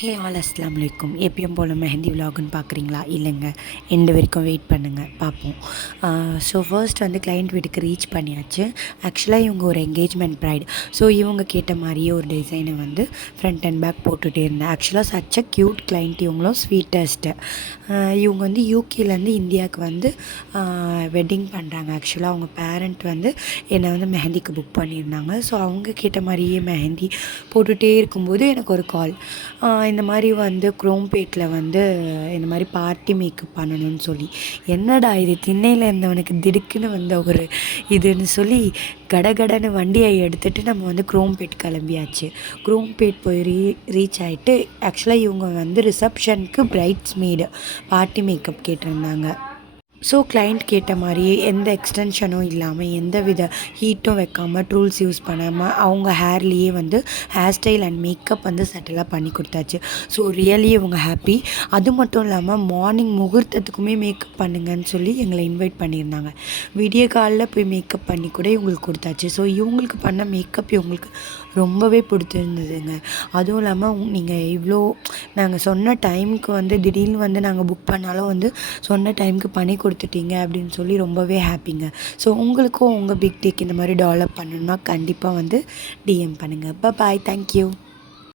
Hey all அஸ்லாம் வலைக்கும். எப்பயும் போல் மெஹந்தி விலாகுன்னு பார்க்குறீங்களா? இல்லைங்க, எண்டு வரைக்கும் வெயிட் பண்ணுங்கள், பார்ப்போம். ஸோ ஃபர்ஸ்ட் வந்து கிளைண்ட் வீட்டுக்கு ரீச் பண்ணியாச்சு. ஆக்சுவலாக இவங்க ஒரு என்கேஜ்மெண்ட் ப்ரைட். ஸோ இவங்க கேட்ட மாதிரியே ஒரு டிசைனை வந்து ஃப்ரண்ட் அண்ட் பேக் போட்டுகிட்டே இருந்தேன். ஆக்சுவலாக சச் அ க்யூட் கிளைண்ட். இவங்களும் ஸ்வீட்டஸ்ட்டு. இவங்க வந்து யூகேலேருந்து இந்தியாவுக்கு வந்து வெட்டிங் பண்ணுறாங்க. ஆக்சுவலாக அவங்க பேரண்ட் வந்து என்னை வந்து மெஹந்திக்கு புக் பண்ணியிருந்தாங்க. ஸோ அவங்க கேட்ட மாதிரியே மெஹந்தி போட்டுகிட்டே இருக்கும்போது எனக்கு ஒரு கால், இந்த மாதிரி வந்து குரோம்பேட்டில் வந்து இந்த மாதிரி பார்ட்டி மேக்கப் பண்ணணும்னு சொல்லி. என்னடா இது, திண்ணையில் இருந்தவனுக்கு திடுக்குன்னு வந்த ஒரு இதுன்னு சொல்லி கடகடன்னு வண்டியை எடுத்துகிட்டு நம்ம வந்து குரோம்பேட் கிளம்பியாச்சு. குரோம்பேட் போய் ரீச் ஆகிட்டு, ஆக்சுவலாக இவங்க வந்து ரிசப்ஷனுக்கு பிரைட்ஸ் மேடு பார்ட்டி மேக்கப் கேட்டிருந்தாங்க. ஸோ கிளைண்ட் கேட்ட மாதிரியே எந்த எக்ஸ்டென்ஷனும் இல்லாமல், எந்த வித ஹீட்டும் வைக்காமல், டூல்ஸ் யூஸ் பண்ணாமல் அவங்க ஹேர்லேயே வந்து ஹேர் ஸ்டைல் அண்ட் மேக்கப் வந்து செட்டிலாக பண்ணி கொடுத்தாச்சு. ஸோ ரியலி இவங்க ஹாப்பி. அது மட்டும் இல்லாமல் மார்னிங் முகூர்த்தத்துக்குமே மேக்கப் பண்ணுங்கன்னு சொல்லி எங்களை இன்வைட் பண்ணியிருந்தாங்க. விடிய காலில் போய் மேக்கப் பண்ணி கூட இவங்களுக்கு கொடுத்தாச்சு. ஸோ இவங்களுக்கு பண்ண மேக்கப் இவங்களுக்கு ரொம்பவே பிடிச்சிருந்ததுங்க. அதுவும் இல்லாமல் நீங்கள் இவ்வளோ நாங்கள் சொன்ன டைமுக்கு வந்து திடீர்னு வந்து நாங்கள் புக் பண்ணாலும் வந்து சொன்ன டைமுக்கு பண்ணி கொடுத்துட்டீங்க அப்படின்னு சொல்லி ரொம்பவே ஹாப்பிங்க. ஸோ உங்களுக்கும் உங்கள் பிக் டேக் இந்த மாதிரி டெவலப் பண்ணணுன்னா கண்டிப்பாக வந்து டிஎம் பண்ணுங்கள். பாய், தேங்க்யூ.